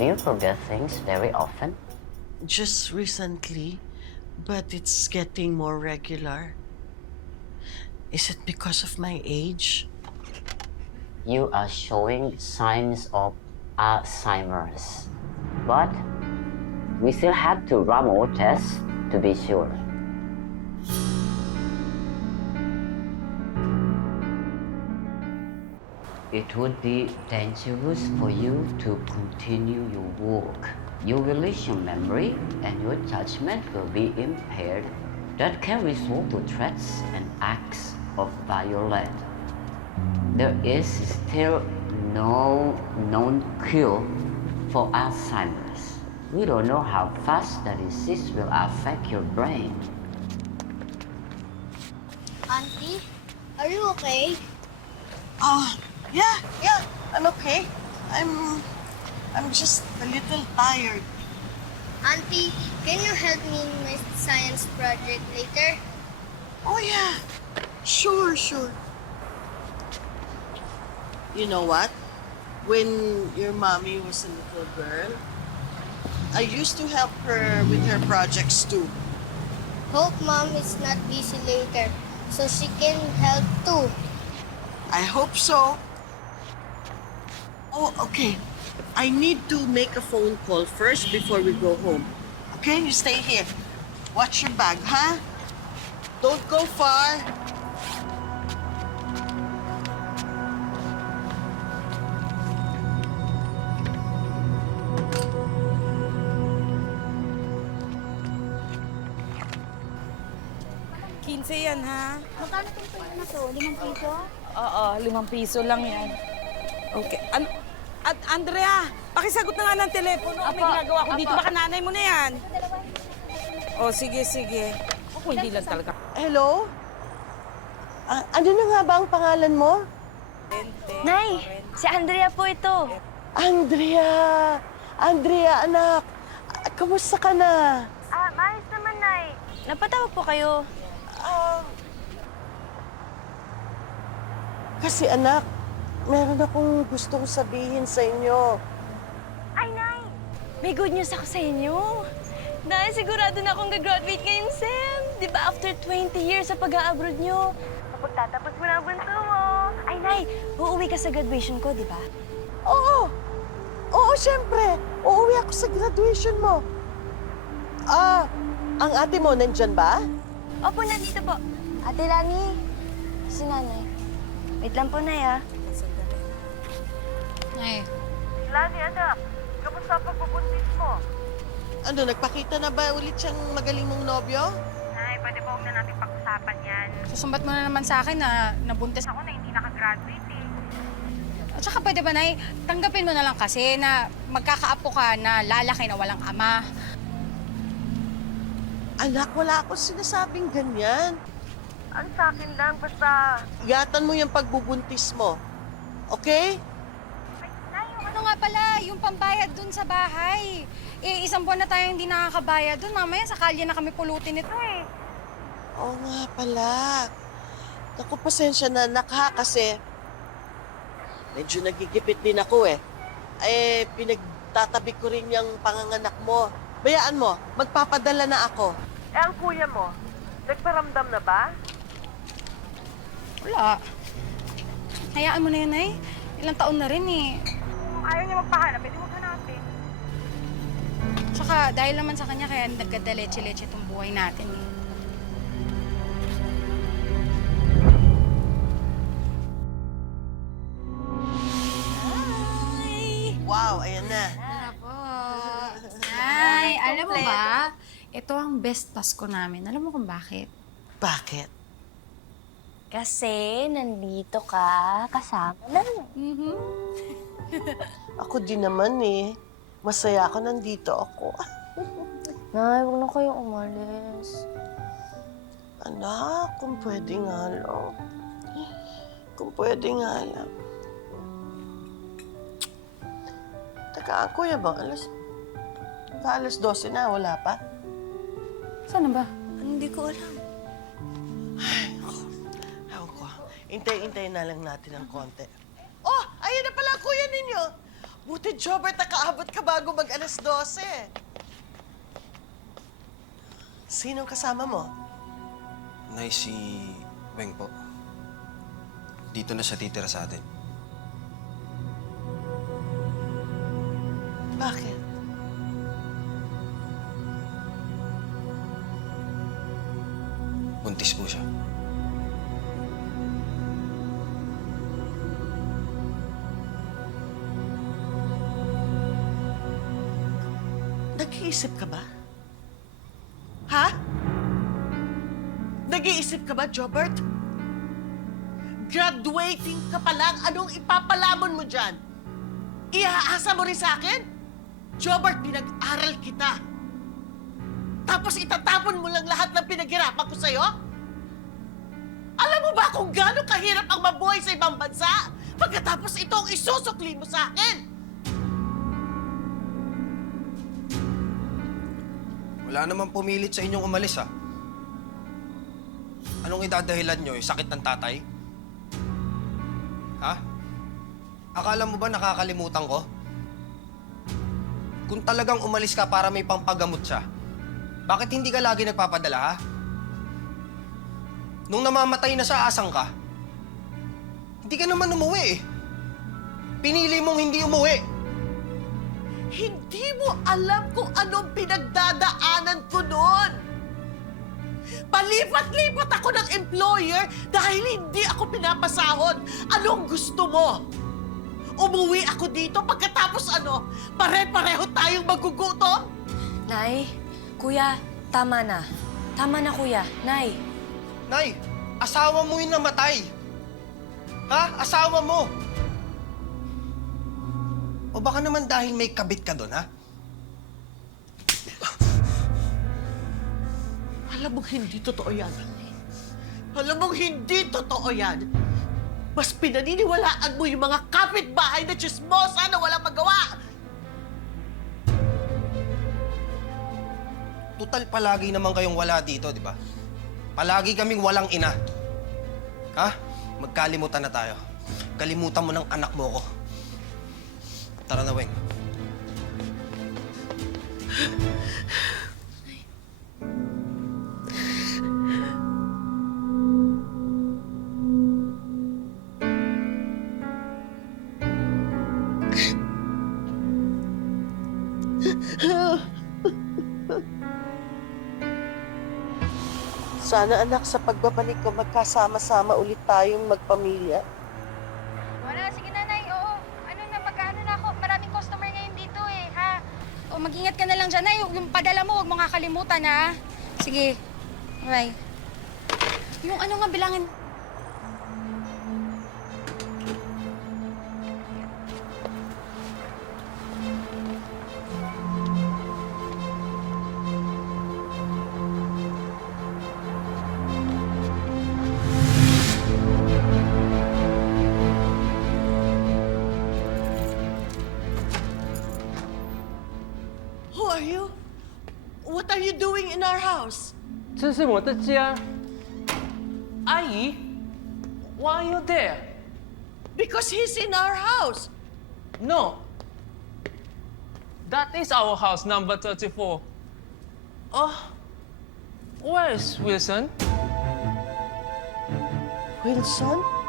Do you forget things very often? Just recently, but it's getting more regular. Is it because of my age? You are showing signs of Alzheimer's. But we still have to run more tests to be sure. It would be dangerous for you to continue your work. You will lose your memory and your judgment will be impaired. That can result to threats and acts of violence. There is still no known cure for Alzheimer's. We don't know how fast the disease will affect your brain. Auntie, are you okay? Yeah, I'm okay. I'm just a little tired. Auntie, can you help me in my science project later? Oh, yeah. Sure. You know what? When your mommy was a little girl, I used to help her with her projects too. Hope Mom is not busy later, so she can help too. I hope so. Oh, okay. I need to make a phone call first before we go home. Okay, you stay here. Watch your bag, huh? Don't go far. Kinse yan, ha? Magkano itong pwede na to? 5 piso? Oo, 5 piso lang yan. Okay. Andrea, pakisagot na nga ng telepono. May ginagawa ko dito. Baka nanay mo na yan. O, sige. Ako, hindi lang talaga. Hello? Ano na nga ba ang pangalan mo? Nay, si Andrea po ito. Andrea, anak. Kamusta ka na? Maayos naman, Nay. Napatawag po kayo. Kasi anak, meron akong gustong sabihin sa inyo. Ay, Nay! May good news ako sa inyo. Nay, sigurado na akong gagraduate ngayong SEM. Di ba after 20 years sa pag-a-abroad nyo, pagtatapos mo na ang bunso mo. Ay, Nay, uuwi ka sa graduation ko, di ba? Oo, syempre. Uuwi ako sa graduation mo. Ang ate mo nandyan ba? Opo, nandito po. Ate Lani, si Nanay. Wait lang po, Nay, ah. Nay. Lani, anak. Kamusta ang pagbubuntis mo? Ano, nagpakita na ba ulit siyang magaling mong nobyo? Nay, pwede ba huwag na natin pag-usapan yan? Susumbat mo na naman sa akin na nabuntis Ako na hindi nakagraduate eh. At saka pwede ba, Nay, tanggapin mo na lang kasi na magkakaapo ka na lalaki na walang ama. Anak, wala akong sinasabing ganyan. Ang sa akin lang, basta... Ingatan mo yung pagbubuntis mo. Okay? Ano nga pala, yung pambayad dun sa bahay. Eh, 1 buwan na tayo hindi nakakabayad dun. Mamaya sa kalye na kami pulutin ito eh. Oo nga pala. Naku, pasensya na, anak ha, kasi medyo nagigipit din ako eh. Pinagtatabi ko rin yung panganganak mo. Bayaan mo, magpapadala na ako. ang kuya mo, nagparamdam na ba? Wala. Hayaan mo na yan, Nay. Ilang taon na rin eh. Kung ayaw niya magpahanap, pwede mo hanapin. Tsaka dahil naman sa kanya, kaya nagkadaleche-leche itong buhay natin eh. Wow, ayan na. Ay, alam mo ba? Ito ang best Pasko namin. Alam mo kung bakit? Bakit? Kasi nandito ka kasama namin. Ako din naman eh. Masaya ako nandito ako. Nay, huwag na kayong umalis. Anak, kung pwede nga lang. Kung pwede nga lang. Teka, ang kuya bang alas 12 na, wala pa? Sana ba? Hindi ko alam. Ewan ko. Intay-intay na lang natin ng konti. Oh, ayun na pala ang kuya ninyo. Buti, Jobert, nakaabot ka bago mag alas 12. Sinong kasama mo? Nay, si Weng po. Dito na siya titira sa atin. Bakit? Buntis po siya. Nag-iisip ka ba? Ha? Nag-iisip ka ba, Jobert? Graduating ka pa lang, anong ipapalamon mo dyan? Iaasa mo rin sa akin? Jobert, pinag-aral kita. Tapos itatapon mo lang lahat ng pinaghirapan ko sa'yo? Alam mo ba kung gaano kahirap ang mabuhay sa ibang bansa? Pagkatapos itong isusukli mo sa akin? Wala naman pumilit sa inyong umalis, ha? Anong idadahilan nyo? Yung sakit ng tatay? Ha? Akala mo ba nakakalimutan ko? Kung talagang umalis ka para may pampagamot siya, bakit hindi ka lagi nagpapadala, ha? Nung namamatay na sa asang ka, hindi ka naman umuwi, eh. Pinili mong hindi umuwi. Hindi mo alam kung anong pinagdadaanan ko noon. Palipat-lipat ako ng employer dahil hindi ako pinapasahod. Anong gusto mo? Umuwi ako dito pagkatapos ano, pare-pareho tayong magugutom? Nay, kuya, tama na. Tama na, kuya. Nay. Nay, asawa mo yung namatay. Ha? Asawa mo. O baka naman dahil may kabit ka doon, ha? Alam mong hindi totoo yan. Alam mong hindi totoo yan. Mas pinaniniwalaan mo yung mga kapitbahay na chismosa na walang magawa. Tutal palagi naman kayong wala dito, di ba? Palagi kaming walang ina. Ha? Magkalimutan na tayo. Kalimutan mo ng anak mo ko. Tara na, Weng. Sana anak, sa pagbabalik ko, magkasama-sama ulit tayong magpamilya. Wala, sige nanay, oo. Ano na, magkaano na ako. Maraming customer ngayon dito eh, ha? O, mag-ingat ka na lang dyan, nay. Yung padala mo, huwag mo kakalimutan, ha? Sige. Bye. Yung ano nga, bilangin. Who are you? What are you doing in our house? 这是我的家。阿姨，Why are you there? Because he's in our house. No. That is our house, number 34. Oh, where is Wilson? Wilson?